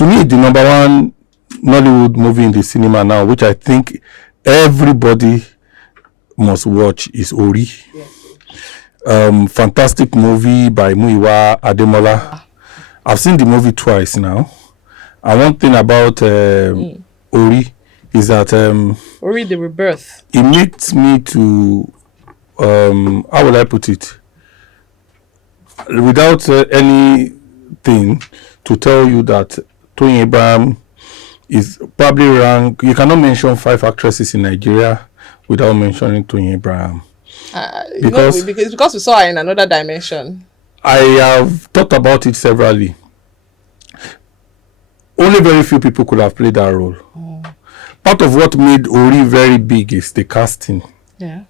to me, the number one Nollywood movie in the cinema now, which I think everybody must watch, is Ori. Fantastic movie by Muyiwa Ademola. I've seen the movie twice now. And one thing about Ori is that Ori the Rebirth. It makes me to how will I put it? Without anything to tell you that Toyin Abraham is probably ranked. You cannot mention 5 actresses in Nigeria without mentioning Toyin Abraham. Because we saw her in another dimension. I have thought about it severally. Only very few people could have played that role. Part of what made Ori very big is the casting. Yeah.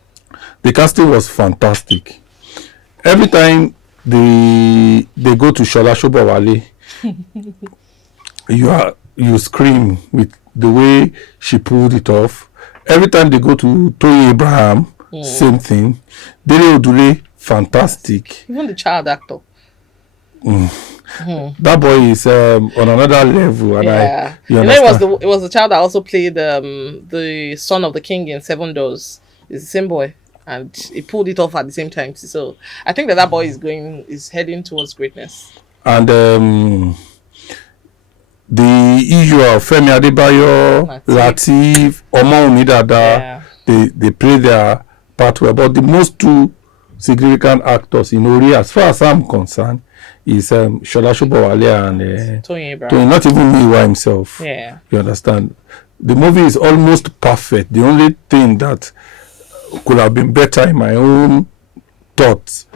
The casting was fantastic. Every time they go to Shola Shobowale, you scream with the way she pulled it off. Every time they go to Toyin Abraham, same thing. Dele Odule, fantastic. Even the child actor. That boy is on another level, and it was the child that also played the son of the king in Seven Doors. It's the same boy, and he pulled it off at the same time. So I think that boy is heading towards greatness. And the usual Femi Adebayo, Lateef, Omo Umidada, they play their part well. But the most two significant actors in Ori, as far as I'm concerned, is Shola Shobowale and Toyin Abraham. Not even Muyiwa himself. Yeah. You understand? The movie is almost perfect. The only thing that could have been better in my own thoughts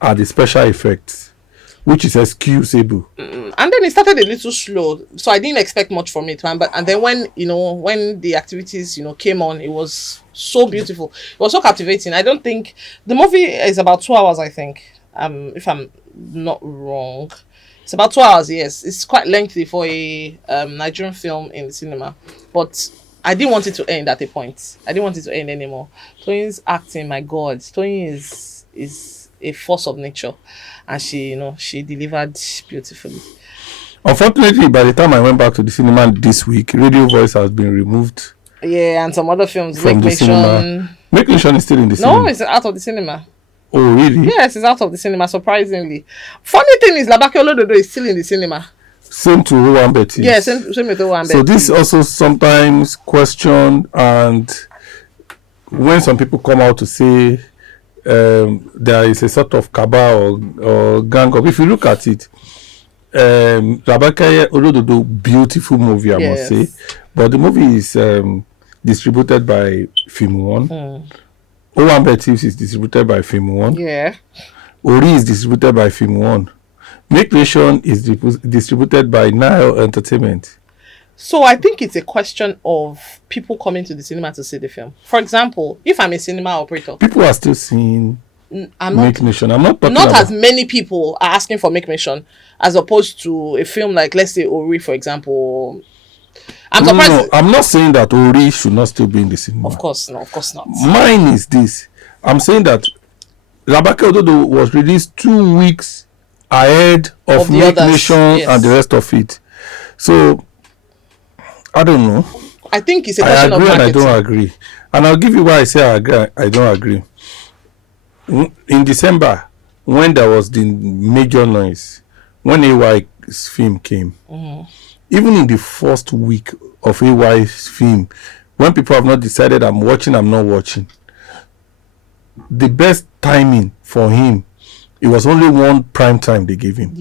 are the special effects, which is excusable. And then it started a little slow, so I didn't expect much from it, man. And then when the activities came on, it was so beautiful. It was so captivating. I don't think the movie is about 2 hours. I think, if I'm not wrong, it's about 2 hours. Yes, it's quite lengthy for a Nigerian film in the cinema, but I didn't want it to end at a point. I didn't want it to end anymore. Toyin's acting, my God, Toyin is a force of nature, and she delivered beautifully. Unfortunately, by the time I went back to the cinema this week, Radio Voice has been removed. Yeah, and some other films from the cinema. Make Nation is still in the cinema. No, it's out of the cinema. Oh, really? Yes, it's out of the cinema, surprisingly. Funny thing is, Labake Olododo is still in the cinema. Same to Owambe. Yeah, same with Owambe. So this also sometimes questioned, and when some people come out to say there is a sort of cabal or gang up, if you look at it, Labake Olododo, beautiful movie, I must say. But the movie is distributed by Film One. Owambe Thieves is distributed by Film One. Yeah. Ori is distributed by Film One. Make Nation is distributed by Nile Entertainment. So I think it's a question of people coming to the cinema to see the film. For example, if I'm a cinema operator, people are still seeing Make Nation. I'm not talking not as many people are asking for Make Nation as opposed to a film like, let's say, Ori, for example. I'm surprised. No, I'm not saying that Ori should not still be in the cinema. Of course not. Mine is this. I'm saying that Labake Olododo was released 2 weeks ahead of Make Nation and the rest of it. So I don't know. I think it's a question of marketing. I don't agree. And I'll give you why I say I agree. I don't agree. In December, when there was the major noise, when AY's film came, even in the first week of AY's film, when people have not decided I'm watching, I'm not watching, the best timing for him, it was only one prime time they gave him.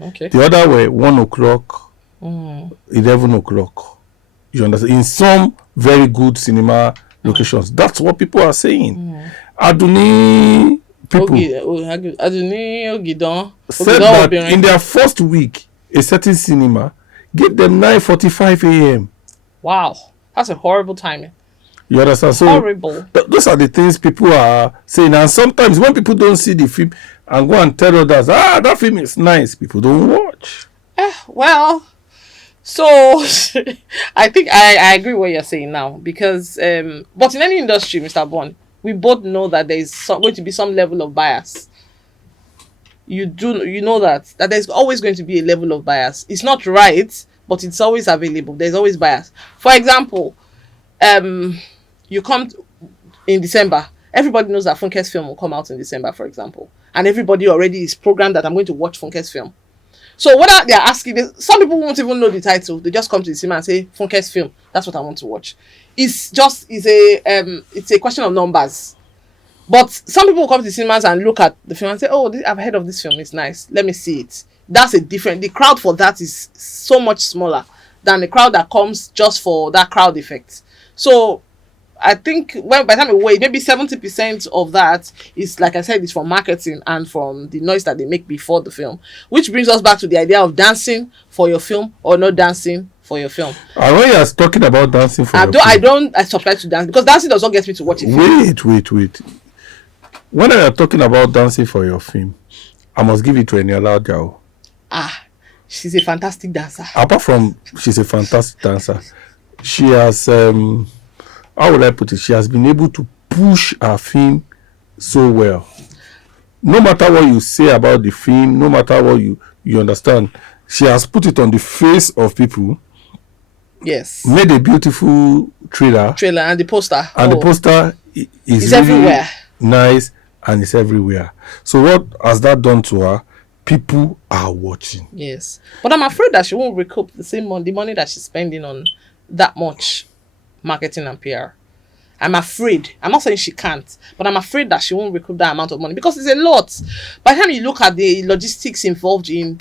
Okay. The other were 1 o'clock, 11 o'clock. You understand? In some very good cinema locations. That's what people are saying. Aduni people said that in their first week, a certain cinema gave them 9:45 a.m. Wow. That's a horrible timing. You understand? So horrible. Those are the things people are saying. And sometimes when people don't see the film and go and tell others, that film is nice, people don't watch. Well, so I think I agree with what you're saying now, because but in any industry, Mr. Bond, we both know that there is going to be some level of bias. You know that there's always going to be a level of bias. It's not right, but it's always available. There's always buyers. For example, you come in December. Everybody knows that Funke's film will come out in December, for example, and everybody already is programmed that I'm going to watch Funke's film. So whether they're asking, some people won't even know the title. They just come to the cinema and say Funke's film. That's what I want to watch. It's a question of numbers. But some people will come to the cinemas and look at the film and say, "Oh, I've heard of this film. It's nice. Let me see it." That's the crowd for that is so much smaller than the crowd that comes just for that crowd effect. So I think by the time we wait, maybe 70% of that is, like I said, is from marketing and from the noise that they make before the film. Which brings us back to the idea of dancing for your film or not dancing for your film. And when you're talking about dancing for I subscribe to dance because dancing does not get me to watch it. Wait. When you're talking about dancing for your film, I must give it to Eniola Jao. She's a fantastic dancer. Apart from she's a fantastic dancer, she has how would I put it? She has been able to push her film so well. No matter what you say about the film, no matter what you understand, she has put it on the face of people. Yes. Made a beautiful trailer and the poster. And the poster is really everywhere. Nice and it's everywhere. So what has that done to her? People are watching. Yes. But I'm afraid that she won't recoup the money that she's spending on that much marketing and PR. I'm afraid. I'm not saying she can't, but I'm afraid that she won't recoup that amount of money because it's a lot. By the time you look at the logistics involved in,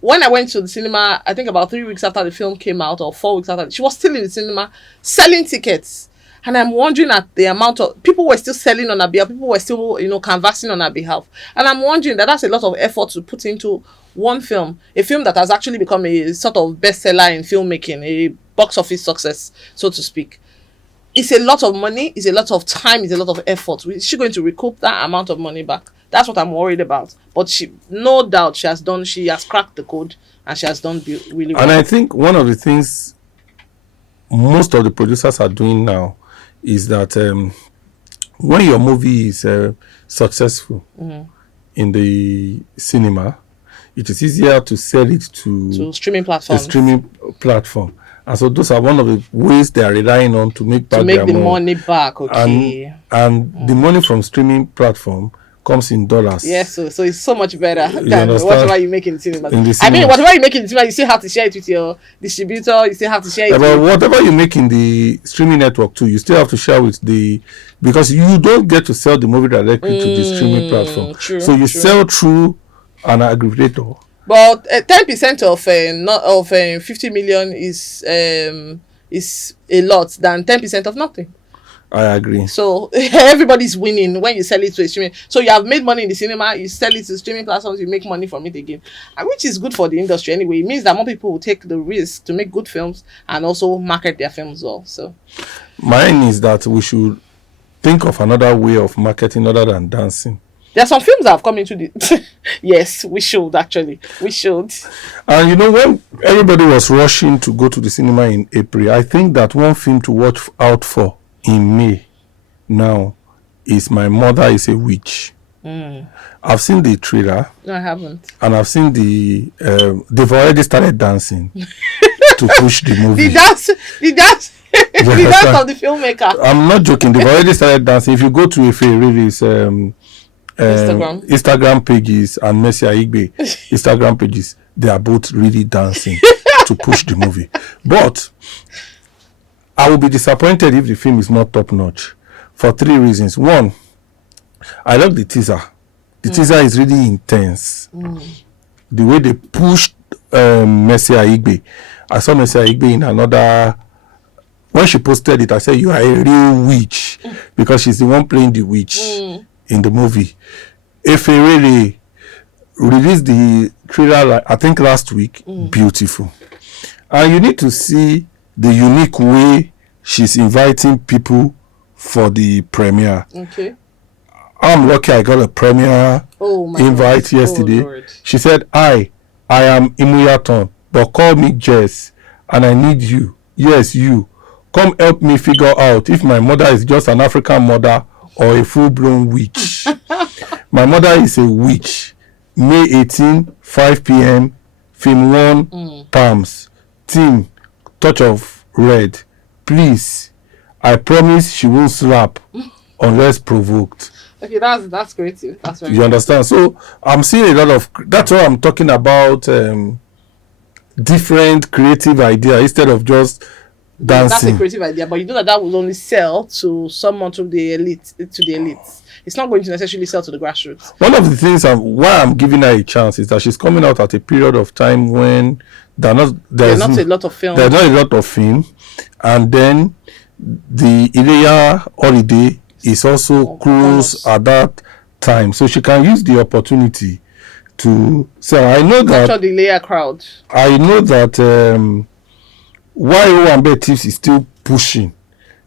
when I went to the cinema, I think about 3 weeks after the film came out or 4 weeks after, she was still in the cinema selling tickets. And I'm wondering at the amount of people were still selling on her behalf. People were still, canvassing on her behalf. And I'm wondering that's a lot of effort to put into one film, a film that has actually become a sort of bestseller in filmmaking, a box office success, so to speak. It's a lot of money, it's a lot of time, it's a lot of effort. Is she going to recoup that amount of money back? That's what I'm worried about. But no doubt she has cracked the code and she has done really well. And I think one of the things most of the producers are doing now is that when your movie is successful in the cinema, it is easier to sell it to streaming platforms. A streaming platform. And so those are one of the ways they are relying on to make back the money back. Okay. And the money from streaming platform comes in dollars. Yes, so it's so much better than whatever you make in the cinema. I mean, whatever you make in the cinema, you still have to share it with your distributor. You still have to share it. But whatever you make in the streaming network too, you still have to share with because you don't get to sell the movie directly to the streaming platform. True, so you sell through an aggregator. But 10% of 50 million is a lot than 10% of nothing. I agree. So everybody's winning when you sell it to a streaming. So you have made money in the cinema, you sell it to streaming platforms, you make money from it again, which is good for the industry anyway. It means that more people will take the risk to make good films and also market their films well. So mine is that we should think of another way of marketing other than dancing. There are some films that have come into the... Yes, we should actually. We should. And when everybody was rushing to go to the cinema in April, I think that one film to watch out for in May now is My Mother is a Witch. I've seen the trailer. No, I haven't. And I've seen they've already started dancing to push the movie. The dance the dance of the filmmaker. I'm not joking. They've already started dancing. If you go to Ifeanyi's Instagram pages and Messi Aigbe Instagram pages, they are both really dancing to push the movie. But I will be disappointed if the film is not top notch for 3 reasons. One, I love the teaser. The teaser is really intense. The way they pushed Messi Aigbe. I saw Messi Aigbe in another. When she posted it, I said, "You are a real witch," because she's the one playing the witch in the movie. Efe released the trailer, I think last week. Beautiful. And you need to see the unique way she's inviting people for the premiere. Okay. I'm lucky I got a premiere invite yesterday. She said, I am Imuyaton, but call me Jess, and I need you. Yes, you. Come help me figure out if my mother is just an African mother or a full-blown witch. My mother is a witch. May 18, 5 p.m., Film 1, Palms. theme, touch of red. Please, I promise she won't slap unless provoked. Okay, that's creative. That's very You understand? So I'm seeing a lot of. That's why I'm talking about different creative idea instead of just That's a dancing. creative idea, but you know that will only sell to someone to the elite, to the elites. It's not going to necessarily sell to the grassroots. One of the things why I'm giving her a chance is that she's coming out at a period of time when there's not a lot of film. There's not a lot of film, and then the Ileya holiday is also close at that time, so she can use the opportunity to. So I know that the layer crowd. I know that why Owambe Tips is still pushing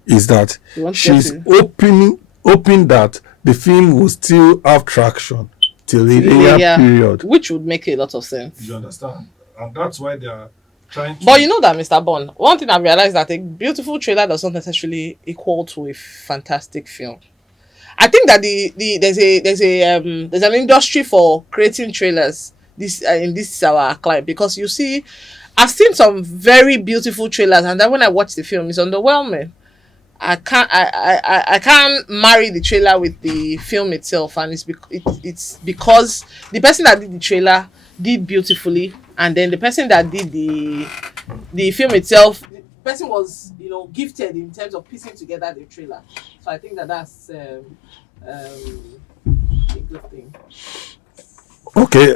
is that she's hoping that the film will still have traction till the Ileya period, which would make a lot of sense. You understand? And that's why they are trying to. But you know that, Mr. Bond, one thing I realized that a beautiful trailer does not necessarily equal to a fantastic film. I think that there's an industry for creating trailers in this our client, because you see, I've seen some very beautiful trailers, and then when I watch the film, it's underwhelming. I can't marry the trailer with the film itself, and it's because the person that did the trailer did beautifully, and then the person that did the film itself, the person was gifted in terms of piecing together the trailer. So I think that's a good thing. Okay,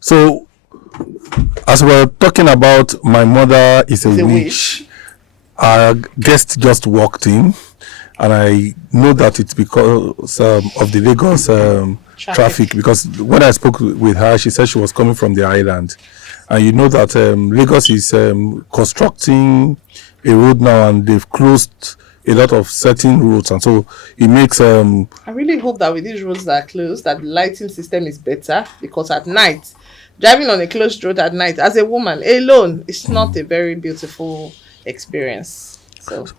so as we're talking about My Mother is a Witch, our guest just walked in, and I know that it's because of the Lagos traffic. Because when I spoke with her, she said she was coming from the island, and you know that Lagos is constructing a road now, and they've closed a lot of certain roads, and so it makes I really hope that with these roads that are closed, that the lighting system is better, because at night, driving on a closed road at night as a woman alone, it's not a very beautiful experience.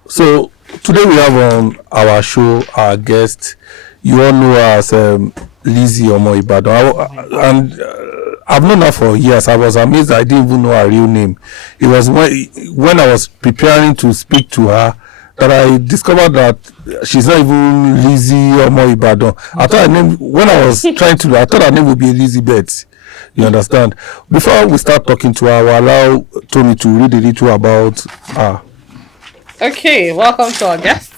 So today we have on our show our guest. You all know her as Lizzy Ibadan, and I've known her for years. I was amazed I didn't even know her real name. It was when I was preparing to speak to her that I discovered that she's not even Lizzy Ibadan. I thought her name, when I was trying to, I thought her name would be Elizabeth. You understand? Before we start talking to her, I will allow Tony to read a little about her. Okay, welcome to our guest,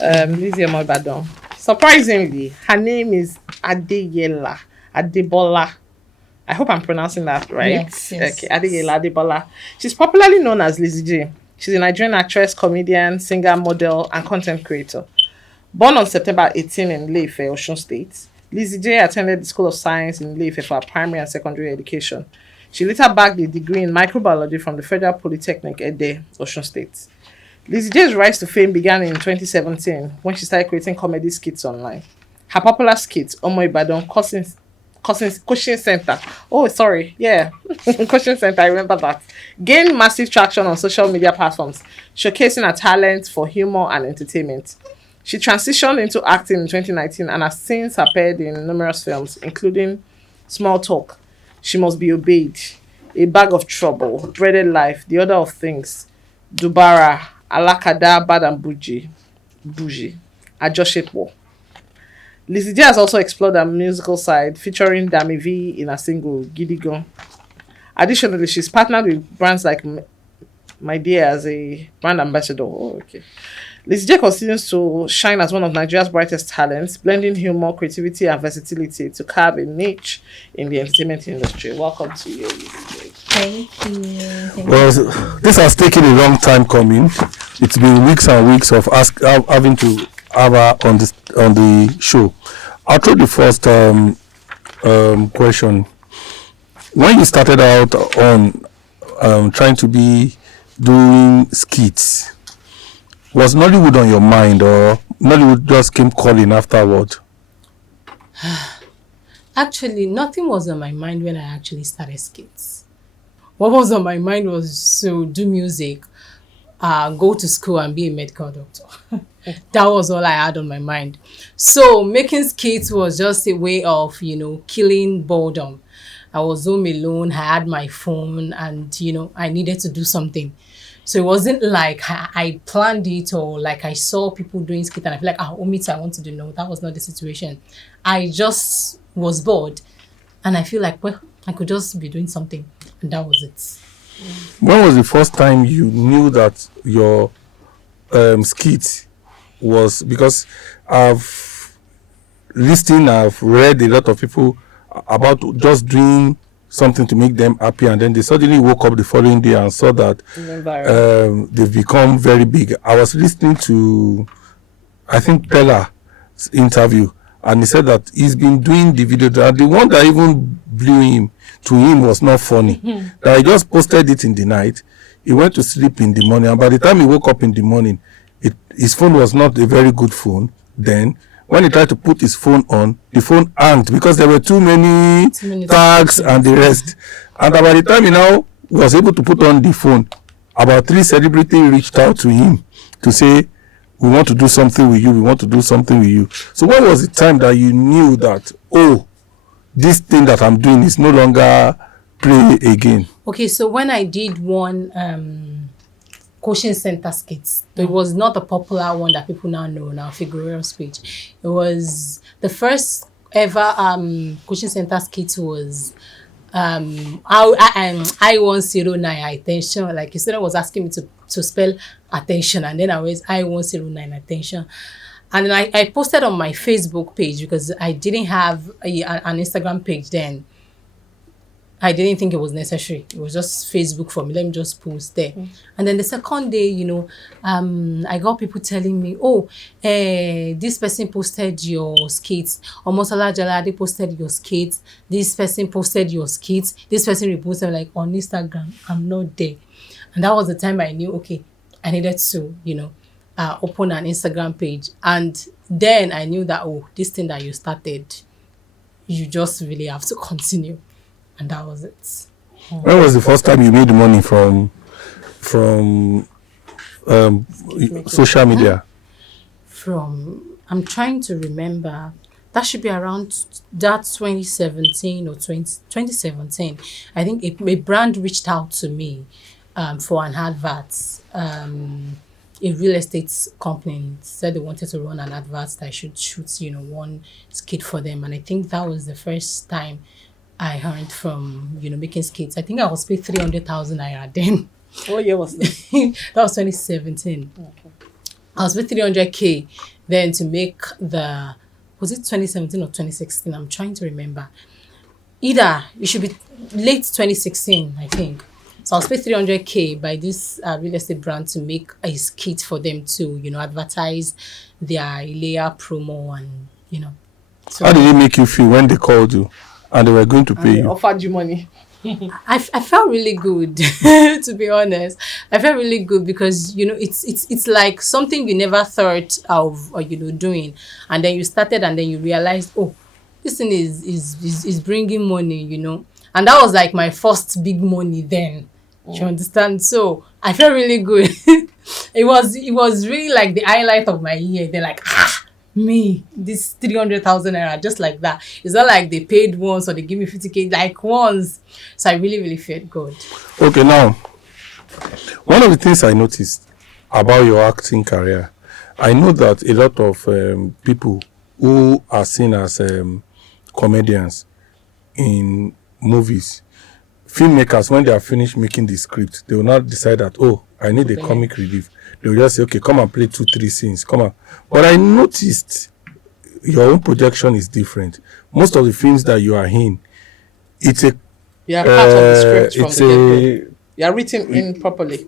Lizzy Ibadan. Surprisingly, her name is Adebola. I hope I'm pronouncing that right. Yes. Okay, Adebola. She's popularly known as Lizzy Jay. She's a Nigerian actress, comedian, singer, model, and content creator. Born on September 18 in Ile-Ife, Osun State, Lizzy Jay attended the School of Science in Ile-Ife for her primary and secondary education. She later bagged a degree in microbiology from the Federal Polytechnic Ede, Osun State. Lizzy Jay's rise to fame began in 2017 when she started creating comedy skits online. Her popular skit, Ibadan Coaching Center. Oh, sorry. Yeah. Coaching Center, I remember that. Gained massive traction on social media platforms, showcasing her talent for humor and entertainment. She transitioned into acting in 2019 and has since appeared in numerous films, including Small Talk, She Must Be Obeyed, A Bag of Trouble, Dreaded Life, The Order of Things, Dubara, Alakada, Bad and Bougie, Ajoshepo. Lizzy Jay has also explored her musical side, featuring Dami V in a single, Gidigon. Additionally, she's partnered with brands like My Dear as a brand ambassador. Oh, okay. Lizzy Jay continues to shine as one of Nigeria's brightest talents, blending humor, creativity, and versatility to carve a niche in the entertainment industry. Welcome to you, Lizzy Jay. Thank you. This has taken a long time coming. It's been weeks and weeks of having to have her on the show. I'll throw the first question. When you started out on trying to be doing skits, was Nollywood on your mind, or Nollywood just came calling afterward? Actually, nothing was on my mind when I actually started skits. What was on my mind was to do music, go to school and be a medical doctor. That was all I had on my mind. So making skits was just a way of, killing boredom. I was home alone. I had my phone, and I needed to do something. So it wasn't like I planned it, or like I saw people doing skit and I feel like, Omita, I want to do. No, that was not the situation. I just was bored, and I feel like, well, I could just be doing something, and that was it. When was the first time you knew that your skit was, because I've read a lot of people about just doing something to make them happy, and then they suddenly woke up the following day and saw that they've become very big. I was listening to, I think, Pella's interview, and he said that he's been doing the video, and the one that even blew him to him was not funny. That he just posted it in the night, he went to sleep in the morning, and by the time he woke up in the morning, his phone was not a very good phone then. When he tried to put his phone on, the phone hanged because there were too many tags and the rest. And by the time he now was able to put on the phone, about 3 celebrities reached out to him to say, we want to do something with you, we want to do something with you. So when was the time that you knew that, this thing that I'm doing is no longer play again? Okay, so when I did one coaching center skits, it was not a popular one that people now know, now Figueroa speech. It was the first ever coaching center skit was I-109 attention. Like the student was asking me to spell attention, and then I was I-109 attention. And then I posted on my Facebook page because I didn't have an Instagram page then. I didn't think it was necessary. It was just Facebook for me. Let me just post there. And then the second day, I got people telling me, this person posted your skits. Omosala Jalade posted your skits. This person posted your skits. This person reposted, like, on Instagram. I'm not there. And that was the time I knew, okay, I needed to, open an Instagram page. And then I knew that, this thing that you started, you just really have to continue. And that was it. When was the first time you made money from social media? I'm trying to remember. That should be around that 2017 or 2017. I think a brand reached out to me for an advert. A real estate company said they wanted to run an advert that I should shoot, one skit for them. And I think that was the first time I earned from, making skits. I think I was paid 300,000 naira then. What year was that? That was 2017. Okay. I was paid 300K then to make was it 2017 or 2016? I'm trying to remember. Either it should be late 2016, I think. So I was paid 300K by this real estate brand to make a skit for them to, advertise their Ilea promo and, So how did it make you feel when they called you and they were going to pay you? Offered you money. I felt really good, to be honest. I felt really good because, it's like something you never thought of, doing. And then you started and then you realized, this thing is bringing money, And that was like my first big money then. You understand? So I felt really good. It was really like the highlight of my year. They're like, me, this 300,000 naira, just like that. It's not like they paid once or they give me 50K, like once. So I really, really felt good. Okay, now, one of the things I noticed about your acting career, I know that a lot of people who are seen as comedians in movies, filmmakers, when they are finished making the script, they will not decide that, I need a comic relief. They will just say, okay, come and play 2-3 scenes, come on. But I noticed your own projection is different. Most of the films that you are in, it's a... You are part of the script from the get-go. You are written in properly.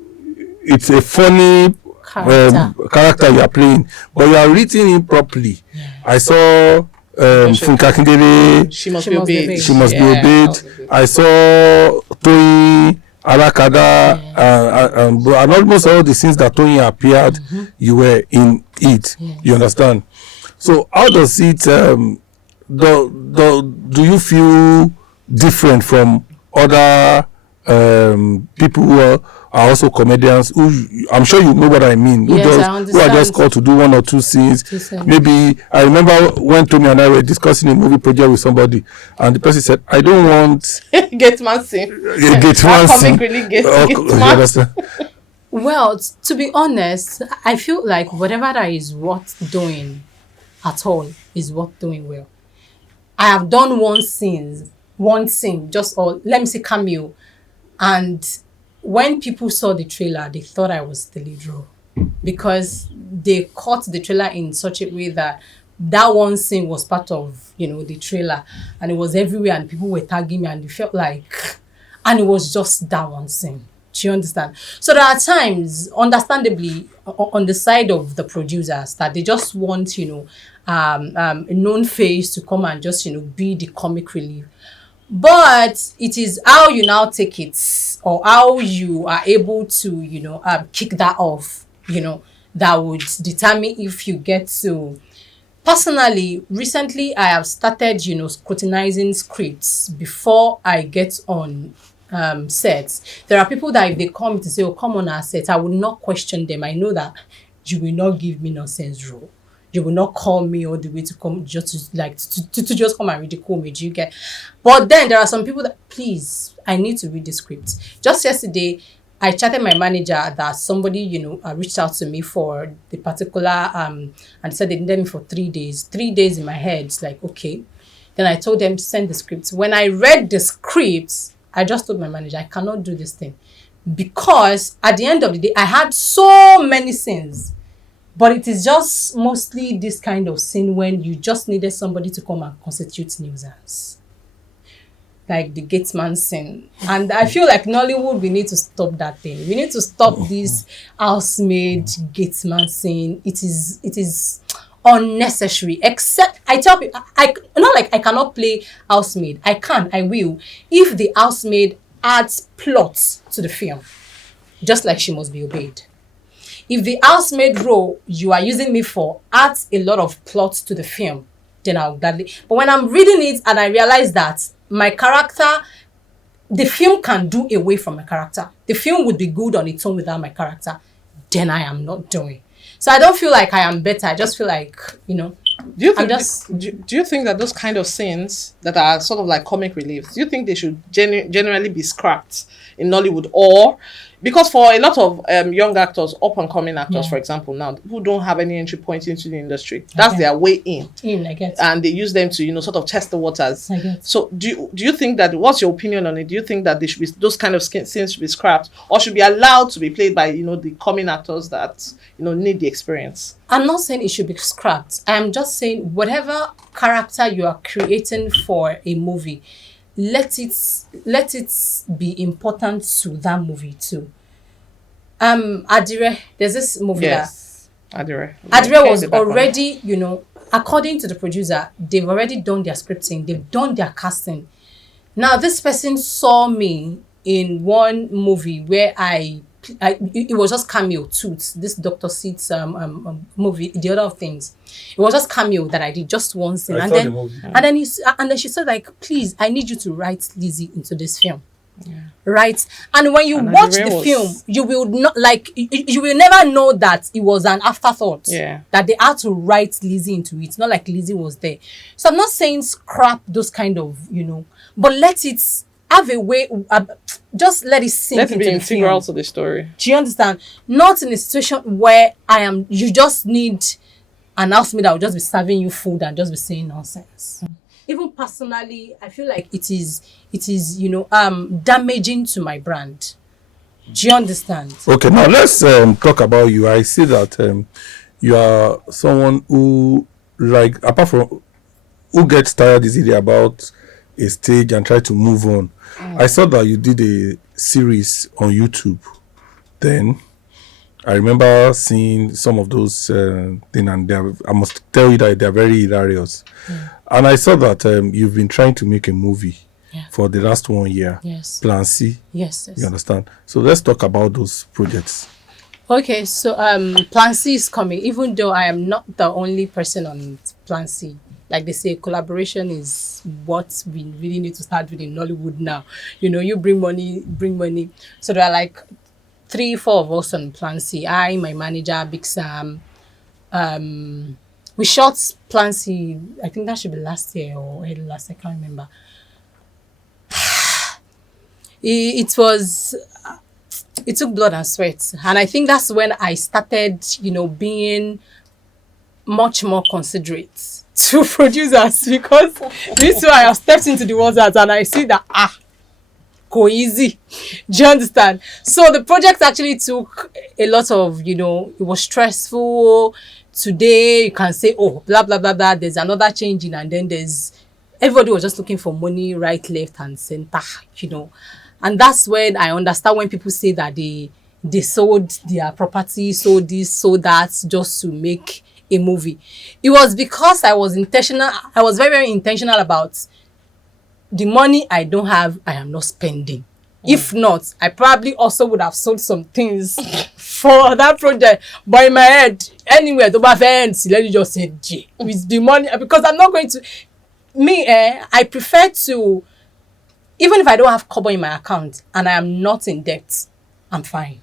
It's a funny character you are playing, but you are written in properly. Yeah. I saw Funka Kindele, She Must Be Obeyed. She Must Be Obeyed. I saw Toyi Alakada, and almost all the scenes that Tony appeared, you were in it. Yes. You understand? So how does it, do you feel different from other people who are also comedians, who I'm sure you know what I mean, Yes, I who are understand. just called to do one or two scenes. Two scenes. Maybe I remember when Tommy and I were discussing a movie project with somebody, and the person said, I don't want Get man scene. a gate That man comic scene. really get You man. understand? Well, to be honest, I feel like whatever that is worth doing at all is worth doing well. I have done one scene, just or let me say cameo, and when people saw the trailer, they thought I was the lead role because they cut the trailer in such a way that one scene was part of the trailer, and it was everywhere, and people were tagging me, and it felt like, and it was just that one scene. Do you understand? So there are times, understandably, on the side of the producers that they just want, a known face to come and just, be the comic relief. But it is how you now take it or how you are able to, kick that off, that would determine if you get to. Personally, recently I have started, scrutinizing scripts before I get on sets. There are people that if they come to say, oh, come on our set, I will not question them. I know that you will not give me nonsense role. You will not call me all the way to come just to just come and ridicule me. Do you get? But then there are some people that, please, I need to read the script. Just yesterday, I chatted my manager that somebody, reached out to me for the particular, and said they needed me for 3 days. 3 days in my head, it's like, okay. Then I told them to send the script. When I read the script, I just told my manager, I cannot do this thing. Because at the end of the day, I had so many scenes. But it is just mostly this kind of scene when you just needed somebody to come and constitute nuisance. Like the Gatesman scene. And I feel like Nollywood, we need to stop that thing. We need to stop this housemaid Gatesman scene. It is unnecessary. Except I tell people, not like I cannot play housemaid. I will. If the housemaid adds plots to the film, just like She Must Be Obeyed. If the housemaid role you are using me for adds a lot of plots to the film, then I'll gladly. But when I'm reading it and I realize that my character, the film can do away from my character. The film would be good on its own without my character. Then I am not doing. So I don't feel like I am better. I just feel like, Do you think? Do you think that those kind of scenes that are sort of like comic relief, do you think they should generally be scrapped in Nollywood, or because for a lot of young actors, up and coming actors, for example, now who don't have any entry point into the industry, that's their way in. I get. And they use them to sort of test the waters. I get. So do you think that, what's your opinion on it? Do you think that they should be, those kind of scenes should be scrapped, or should be allowed to be played by the coming actors that need the experience? I'm not saying it should be scrapped. I'm just saying whatever character you are creating for a movie, let it be important to that movie too. Adire, there's this movie Adire was already, according to the producer, they've already done their scripting, they've done their casting. Now this person saw me in one movie where it was just cameo, Toots, this Dr. Seeds movie, The Other Things. It was just cameo that I did, just one scene. And then she said, like, please, I need you to write Lizzy into this film. Yeah. Right? And when you watch the film, you will not you will never know that it was an afterthought. Yeah. That they had to write Lizzy into it. It's not like Lizzy was there. So I'm not saying scrap those kind of, but let it have a way, just let it sink into the film. Let it be integral to the story. Do you understand? Not in a situation where you just need an housemaid that will just be serving you food and just be saying nonsense. Even personally, I feel like it is damaging to my brand. Do you understand? Okay, now let's talk about you. I see that you are someone who, apart from who gets tired easily about a stage and try to move on. I saw that you did a series on YouTube. Then I remember seeing some of those things, and I must tell you that they're very hilarious. And I saw that you've been trying to make a movie for the last 1 year. Yes. Plan C. Yes. You understand? So let's talk about those projects. Okay, so Plan C is coming, even though I am not the only person on Plan C. like they say, collaboration is what we really need to start with in Nollywood now. You know, you bring money. So there are like 3, 4 of us on Plan C. I, my manager, Big Sam. We shot Plan C. I think that should be last year or early last. I can't remember. It was. It took blood and sweat, and I think that's when I started, you know, being much more considerate to producers, because this is why I have stepped into the waters and I see that go easy. Do you understand? So the project actually took a lot of, you know, it was stressful. Today you can say, oh, blah blah blah blah. There's another changing, and then there's everybody was just looking for money, right, left, and center. You know, and that's when I understand when people say that they sold their property, sold this, sold that, just to make a movie. It was because I was intentional. I was very, very intentional about the money I don't have, I am not spending. If not, I probably also would have sold some things for that project. But in my head, anywhere, let me just say J with the money, because I'm not going to. I prefer to, even if I don't have cover in my account and I am not in debt, I'm fine.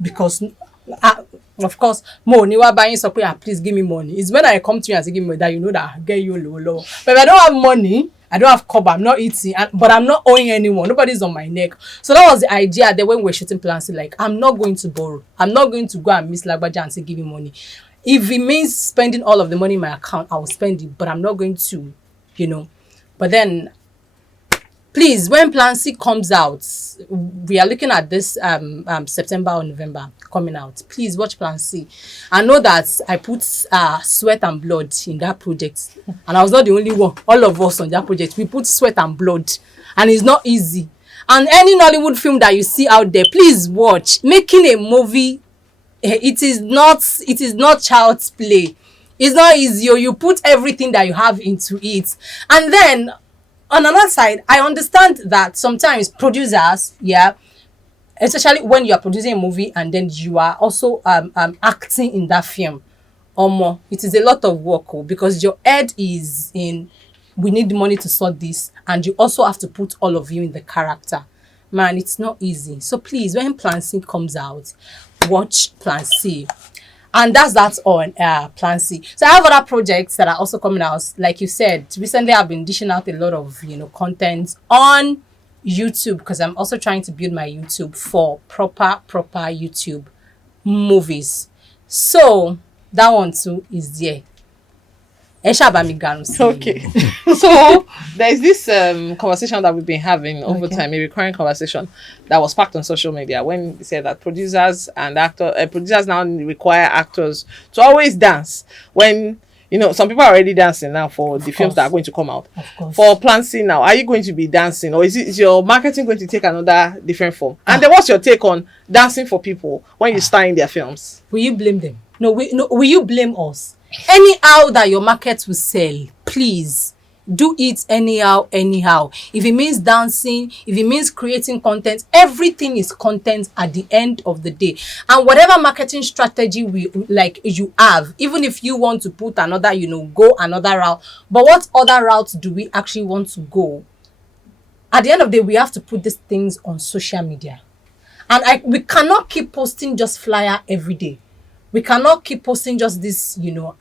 Because, of course, money we're buying something, please give me money. It's when I come to you and say, give me money, that you know that I get you low. But if I don't have money, I don't have cover, I'm not eating, but I'm not owing anyone. Nobody's on my neck. So that was the idea that when we're shooting plans, like, I'm not going to borrow. I'm not going to go and miss Lagbaja and say, give me money. If it means spending all of the money in my account, I will spend it, but I'm not going to, you know. But then, please, when Plan C comes out, we are looking at this September or November coming out. Please watch Plan C. I know that I put sweat and blood in that project, and I was not the only one. All of us on that project, we put sweat and blood, and it's not easy. And any Nollywood film that you see out there, please watch. Making a movie, it is not child's play. It's not easy. You put everything that you have into it, and then, on another side, I understand that sometimes producers, especially when you are producing a movie and then you are also acting in that film, it is a lot of work, because your head is in, we need money to sort this, and you also have to put all of you in the character. Man, it's not easy. So please, when Plan C comes out, watch Plan C. And that's on Plan C. So I have other projects that are also coming out. Like you said, recently I've been dishing out a lot of, you know, content on YouTube, because I'm also trying to build my YouTube for proper YouTube movies. So that one too is there. Okay. So there's this conversation that we've been having over time, a recurring conversation that was sparked on social media, when they said that producers now require actors to always dance. When, you know, some people are already dancing now for the films that are going to come out. For Plan C now, are you going to be dancing, or is your marketing going to take another different form? And then what's your take on dancing for people when you star in their films? Will you blame them? No, will you blame us? Anyhow that your market will sell, please do it anyhow. If it means dancing, if it means creating content, everything is content at the end of the day. And whatever marketing strategy you have, even if you want to put another, you know, go another route, but what other routes do we actually want to go? At the end of the day, we have to put these things on social media, and we cannot keep posting just flyer every day. We cannot keep posting just this, you know,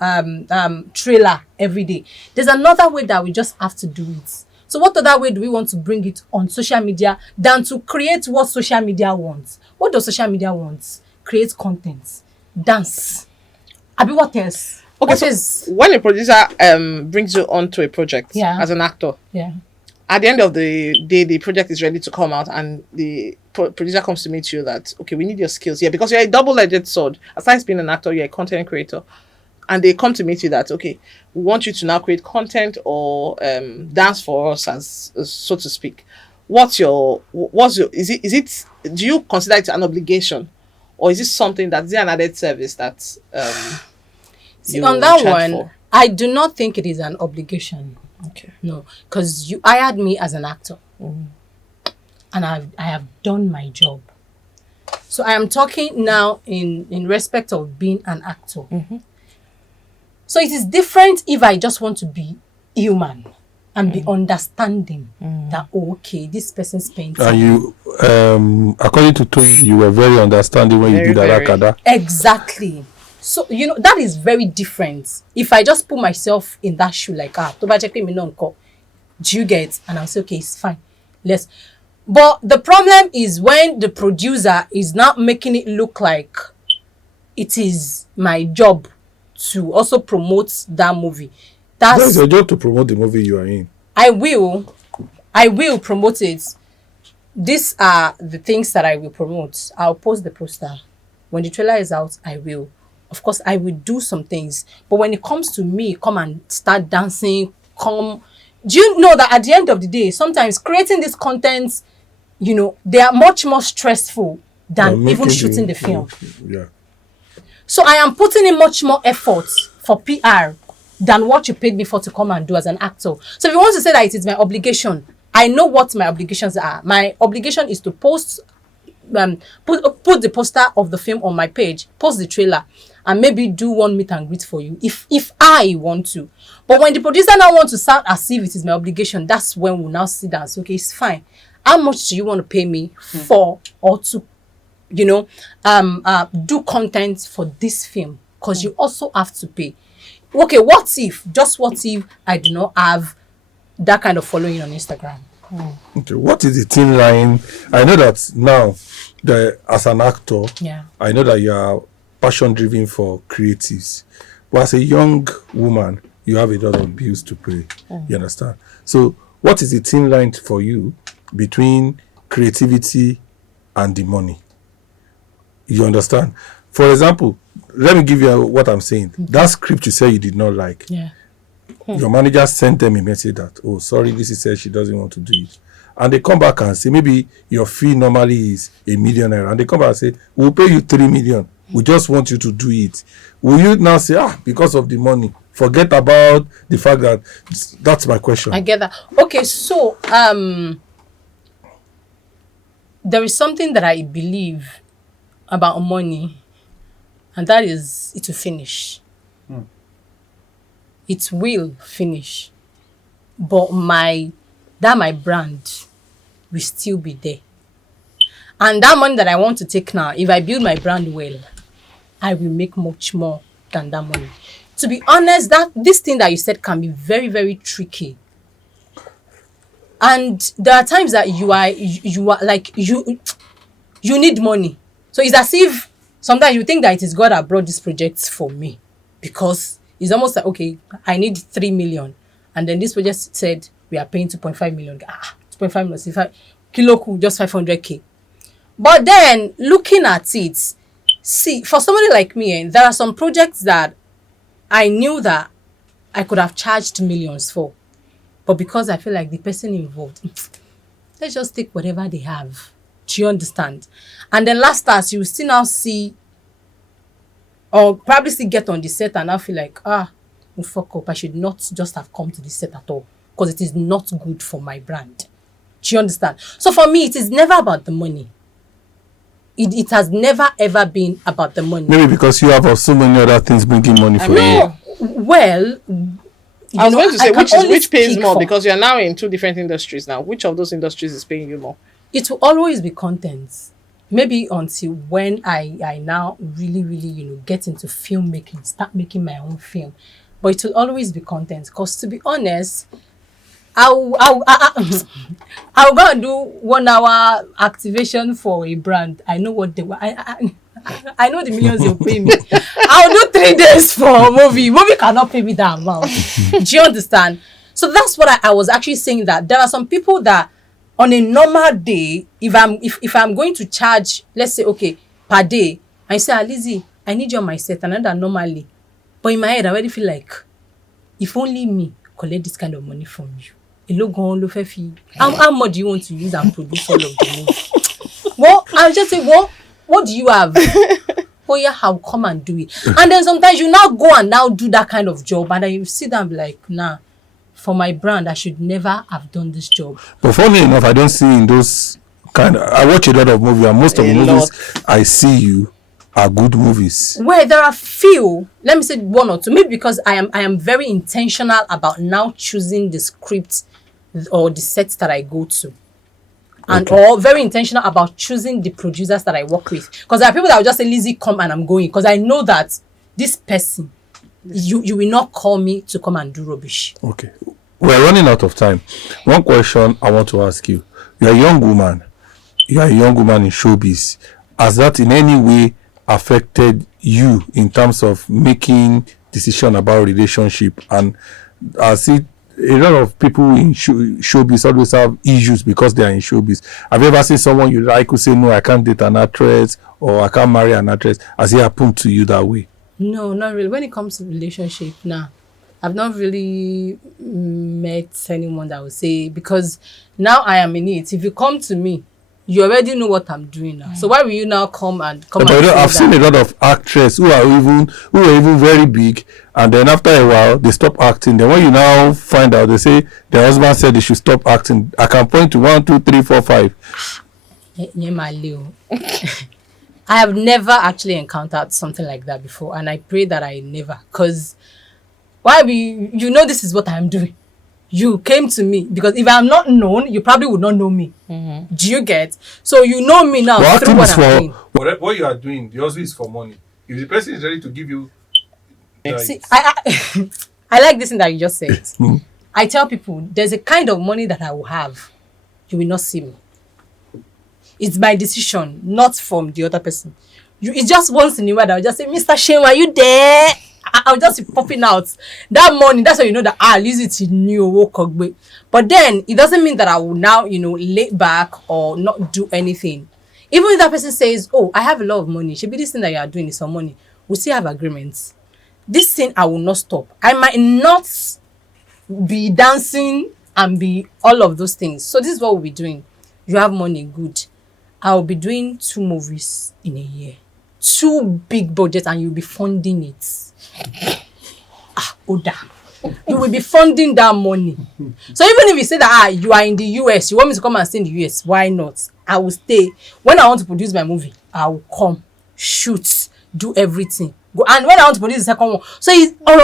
trailer every day. There's another way that we just have to do it. So what other way do we want to bring it on social media than to create what social media wants? What does social media want? Create content, dance. Abi, what else? Okay, when a producer brings you onto a project as an actor, at the end of the day, the project is ready to come out, and the producer comes to meet you that, okay, we need your skills here, because you're a double-edged sword. Aside being an actor, you're a content creator, and they come to meet you that, okay, we want you to now create content or dance for us, as so to speak. Is it do you consider it an obligation, or is it something that's an added service that see, on that one for? I do not think it is an obligation. Okay. No, because you hired me as an actor, and I have done my job. So I am talking now in respect of being an actor. So it is different if I just want to be human and be understanding that, oh, okay, this person's painting. And you, according to Tony, you were very understanding when Very, you did very. Arakada. Exactly. So, that is very different. If I just put myself in that shoe, like, do you get? And I'll say, okay, it's fine. But the problem is when the producer is not making it look like it is my job to also promote that movie. That's your job to promote the movie you are in. I will promote it. These are the things that I will promote. I'll post the poster. When the trailer is out, I will. Of course, I will do some things. But when it comes to me, come and start dancing, do you know that at the end of the day, sometimes creating this content, they are much more stressful than even shooting the film. Yeah. So I am putting in much more effort for PR than what you paid me for to come and do as an actor. So if you want to say that it is my obligation, I know what my obligations are. My obligation is to post, put the poster of the film on my page, post the trailer, and maybe do one meet and greet for you if I want to. But when the producer now wants to sound as if it is my obligation, that's when we'll now sit down and say, okay, it's fine. How much do you want to pay me for or to, do content for this film? Because you also have to pay. Okay, what if I do not have that kind of following on Instagram? Okay, what is the thin line? I know that now, as an actor, I know that you are passion driven for creatives. But as a young woman, you have a lot of bills to pay. You understand? So what is the thin line for you between creativity and the money? You understand? For example, let me give you what I'm saying. That script you say you did not like. Yeah. Your manager sent them a message that, oh, sorry, Lizzy said she doesn't want to do it. And they come back and say, maybe your fee normally is $1 million. And they come back and say, we'll pay you 3 million. We just want you to do it. Will you now say, because of the money, forget about the fact that that's my question. I get that. Okay, so there is something that I believe about money, and that is it will finish. It will finish. But my brand will still be there. And that money that I want to take now, if I build my brand well, I will make much more than that money. To be honest, this thing that you said can be very, very tricky. And there are times that you are like you need money. So it's as if sometimes you think that it is God that brought this project for me, because it's almost like, okay, I need 3 million, and then this project said we are paying 2.5 million. 2.5 million, kilo just 500k. But then looking at it, see, for somebody like me, there are some projects that I knew that I could have charged millions for, but because I feel like the person involved, let's just take whatever they have. Do you understand? And then last stars, you will still now see, or probably still get on the set and now feel like, fuck up, I should not just have come to the set at all, because it is not good for my brand. Do you understand? So for me, it is never about the money. It has never ever been about the money. Maybe because you have so many other things bringing money for you. Well, I was going to say, which pays more, because you're now in two different industries now. Which of those industries is paying you more? It will always be content. Maybe until when I now really, really, get into filmmaking, start making my own film. But it will always be content. Because to be honest, I'll go and do 1 hour activation for a brand. I know what they want. I know the millions they'll pay me. I'll do 3 days for a movie. Movie cannot pay me that amount. Do you understand? So that's what I was actually saying, that there are some people that on a normal day, if I'm going to charge, let's say, okay, per day, I say, Lizzy, I need you on my set, and I know that normally. But in my head, I already feel like, if only me collect this kind of money from you. How much do you want to use and produce all of the movie? Well, I'll just say, what do you have? Oh yeah, I'll come and do it. And then sometimes you now go and now do that kind of job, and then you sit down and be like, nah, for my brand, I should never have done this job. But funny enough, I don't see in those I watch a lot of movies, and most of the movies I see you, are good movies. Where there are few, let me say one or two, maybe because I am very intentional about now choosing the script or the sets that I go to. And Okay. or very intentional about choosing the producers that I work with. Because there are people that will just say, Lizzy, come and I'm going. Because I know that this person, you will not call me to come and do rubbish. Okay. We're running out of time. One question I want to ask you. You're a young woman. You are a young woman in showbiz. Has that in any way affected you in terms of making decision about relationship? And I see a lot of people in showbiz always have issues because they are in showbiz. Have you ever seen someone you like who say, no, I can't date an actress or I can't marry an actress? Has it happened to you that way? No, not really. When it comes to relationship, nah. I've not really met anyone that would say, because now I am in it. If you come to me, you already know what I'm doing now. So why will you now come and But say I've seen a lot of actresses who are even very big, and then after a while they stop acting. Then when you now find out, they say their husband said they should stop acting. I can point to 1, 2, 3, 4, 5. I have never actually encountered something like that before, and I pray that I never. Because this is what I'm doing. You came to me because if I'm not known, you probably would not know me. Do you get? So you know me now But through acting what is I'm doing. what you are doing. The hustle is for money. If the person is ready to give you, See, I I like this thing that you just said. I tell people there's a kind of money that I will have, you will not see me. It's my decision, not from the other person. It's just once in a while that I'll just say, Mr. Shane, are you there? I'll just be popping out. That morning, that's how you know that Lizzy knew woke up. But then it doesn't mean that I will now, lay back or not do anything. Even if that person says, oh, I have a lot of money, should be this thing that you are doing is some money. We still have agreements. This thing I will not stop. I might not be dancing and be all of those things. So this is what we'll be doing. You have money, good. I'll be doing 2 movies in a year. 2 big budgets and you'll be funding it. Oda. You will be funding that money. So even if you say that you are in the US, you want me to come and stay in the US, why not? I will stay. When I want to produce my movie, I will come, shoot, do everything. Go. And when I want to produce the second one, so it's not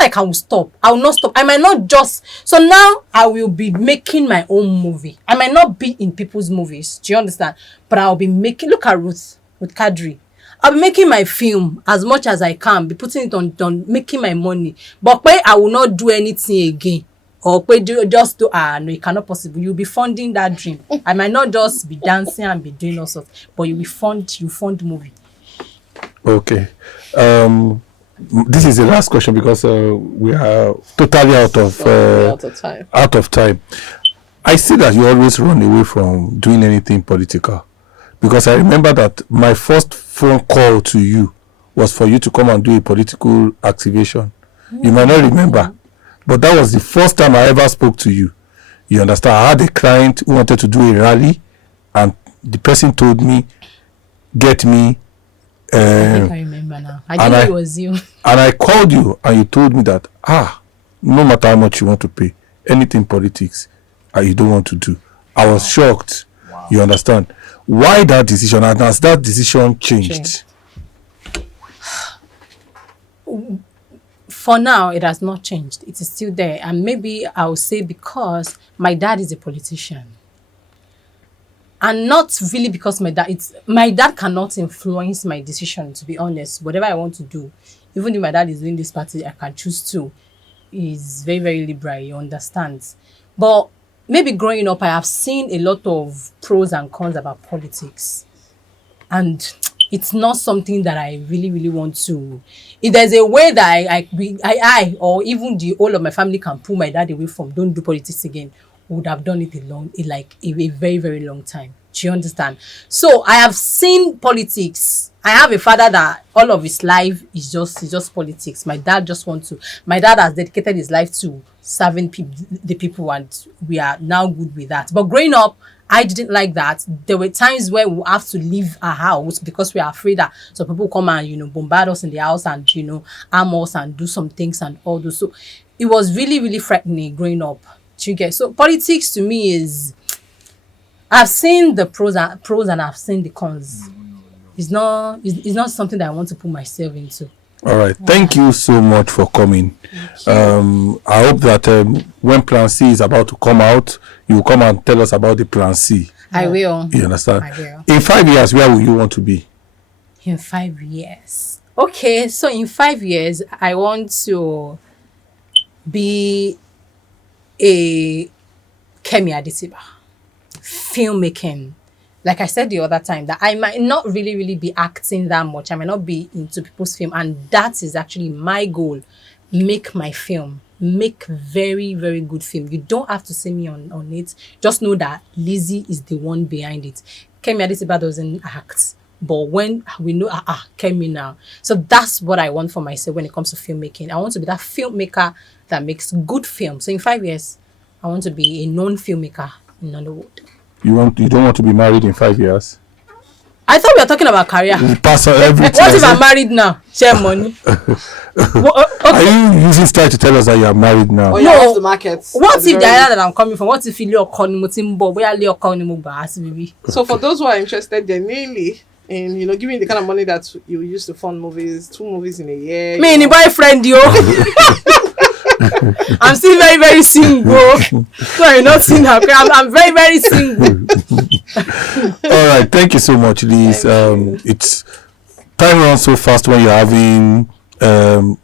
like I will stop. I will not stop. I might not just. So now I will be making my own movie. I might not be in people's movies. Do you understand? But I'll be making. Look at Ruth with Kadri. I'll be making my film as much as I can. Be putting it on making my money. But I will not do anything again. Or no, it cannot possible. You'll be funding that dream. I might not just be dancing and be doing all sorts, but you fund movie. Okay. This is the last question because we are totally out of time. I see that you always run away from doing anything political, because I remember that my first phone call to you was for you to come and do a political activation. You might not remember, but that was the first time I ever spoke to you. You understand? I had a client who wanted to do a rally, and the person told me, get me. I think I remember now. I didn't know it was you. And I called you and you told me that, no matter how much you want to pay, anything politics, you don't want to do. I was shocked. Wow. You understand? Why that decision? And has that decision changed? For now, it has not changed. It is still there. And maybe I'll say because my dad is a politician. And not really because my dad cannot influence my decision, to be honest. Whatever I want to do, even if my dad is doing this party, I can choose to. He's very, very liberal, he understands. But maybe growing up, I have seen a lot of pros and cons about politics. And it's not something that I really, really want to. If there's a way that I or even the whole of my family can pull my dad away from, don't do politics again, would have done it a very, very long time. Do you understand? So I have seen politics. I have a father that all of his life is just politics. My dad has dedicated his life to serving the people, and we are now good with that. But growing up, I didn't like that. There were times where we have to leave our house because we are afraid that some people come and, bombard us in the house and, arm us and do some things and all those. So it was really, really frightening growing up. Do you get? So politics to me is, I've seen the pros and I've seen the cons. it's not something that I want to put myself into. All right. Thank you so much for coming. I hope that when Plan C is about to come out, you will come and tell us about the Plan C. I will. You understand? I will. In 5 years, where will you want to be? In 5 years. Okay, so in 5 years, I want to be a Kemi Adetiba. Filmmaking. Like I said the other time, that I might not really be acting that much. I might not be into people's film. And that is actually my goal. Make my film. Make very, very good film. You don't have to see me on it. Just know that Lizzy is the one behind it. Kemi Adetiba doesn't act. But when we know, Kemi now. So that's what I want for myself when it comes to filmmaking. I want to be that filmmaker that makes good film. So in 5 years, I want to be a known filmmaker in Nollywood. You don't want to be married in 5 years? I thought we were talking about career. Pass everything. What if I'm married now? Share money. Are you using style to tell us that you are married now? Or you're off the market. What if the area that I'm coming from? What if you So for those who are interested genuinely in giving the kind of money that you use to fund movies, 2 movies in a year. Me and boyfriend, yo. I'm still very, very single. So you're not seeing her. I'm very, very single. All right, thank you so much, Liz. It's time runs so fast when you're having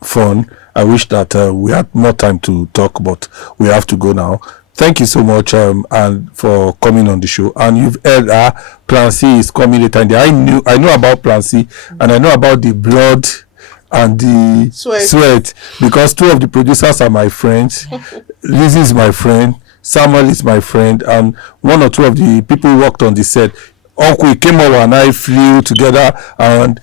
fun. I wish that we had more time to talk, but we have to go now. Thank you so much and for coming on the show. And you've heard Plan C is coming later in the I know about Plan C and I know about the blood and the sweat because 2 of the producers are my friends. Lizzy is my friend, Samuel is my friend, and 1 or 2 of the people who worked on the set. Uncle came over and I flew together, and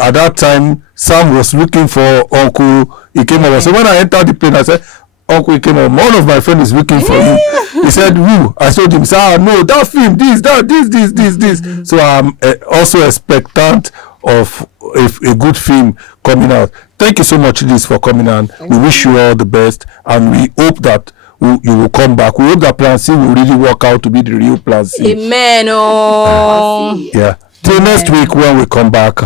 at that time Sam was looking for Uncle. He came over. So when I entered the plane, I said, Uncle came over, one of my friends is looking for you. He said, who? I told him, he said, no, that film, this. So I'm also expectant of a good film coming out. Thank you so much, Liz, for coming on. We wish you all the best, and we hope that you will come back. We hope that Plan C will really work out to be the real Plan C. Amen. Oh. Yeah. Till next week when we come back,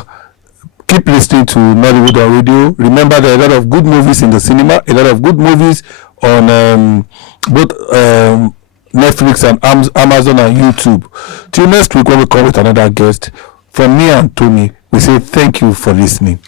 keep listening to Nollywood on radio. Remember, there are a lot of good movies in the cinema, a lot of good movies on both Netflix and Amazon and YouTube. Till next week when we come with another guest, from me and Tony, we say thank you for listening.